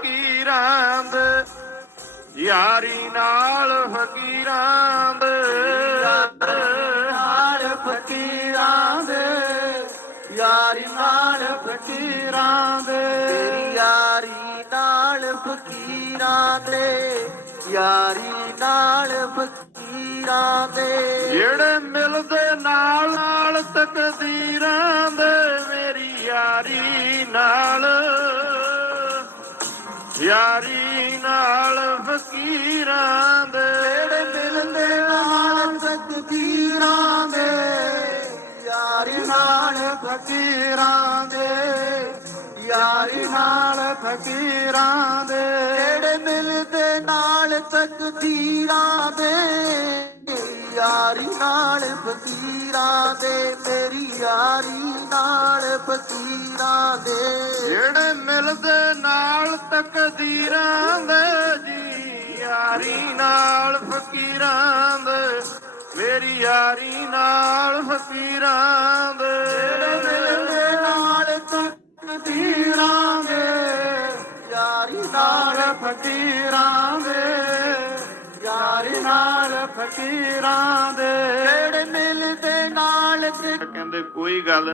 ਫਕੀਰਾਂ ਦੇ ਯਾਰੀ ਨਾਲ ਫਕੀਰਾਂ ਦੇ ਨਾਲ ਫਕੀਰਾਂ ਦੇ ਯਾਰੀ ਨਾਲ ਫਕੀਰਾਂ ਦੇ ਤੇਰੀ ਯਾਰੀ ਨਾਲ ਫਕੀਰਾਂ ਦੇ ਯਾਰੀ ਨਾਲ ਫਕੀਰਾਂ ਦੇ ਜਿਹੜੇ ਮਿਲਦੇ ਨਾਲ ਨਾਲ ਤਕਦੀਰਾਂ ਦੇ ਮੇਰੀ ਯਾਰੀ ਨਾਲ ਯਾਰੀ ਨਾਲ ਫਕੀਰਾਂ ਦੇ। ਜਿਹੜੇ ਮਿਲਦੇ ਨਾਲ ਤਕਦੀਰਾਂ ਦੇ। ਯਾਰੀ ਨਾਲ ਫਕੀਰਾਂ ਦੇ। ਯਾਰੀ ਨਾਲ ਫਕੀਰਾਂ ਦੇ। ਜਿਹੜੇ ਮਿਲਦੇ ਨਾਲ ਤਕਦੀਰਾਂ ਦੇ। ਯਾਰੀ ਨਾਲ ਫਕੀਰਾਂ ਦੇ। ਮੇਰੀ ਯਾਰੀ ਨਾਲ ਫਕੀਰਾਂ ਦੇ। ਜਿਹੜੇ ਮਿਲਦੇ ਨਾਲ ਤਕਦੀਰਾਂ ਦੇ ਜੀ ਯਾਰੀ ਨਾਲ ਫਕੀਰਾਂ ਦੇ। ਮੇਰੀ ਯਾਰੀ ਨਾਲ ਫਕੀਰਾਂ ਦੇ। ਮਿਲਦੇ ਨਾਲ ਤਕਦੀਰਾਂ ਦੇ ਯਾਰੀ ਨਾਲ ਫਕੀਰਾਂ ਦੇ। ਯਾਰੀ ਨਾਲ ਫਕੀਰਾਂ ਦੇ। ਜਿਹੜੇ ਮਿਲਦੇ ਨਾਲ ਕਹਿੰਦੇ ਕੋਈ ਗੱਲ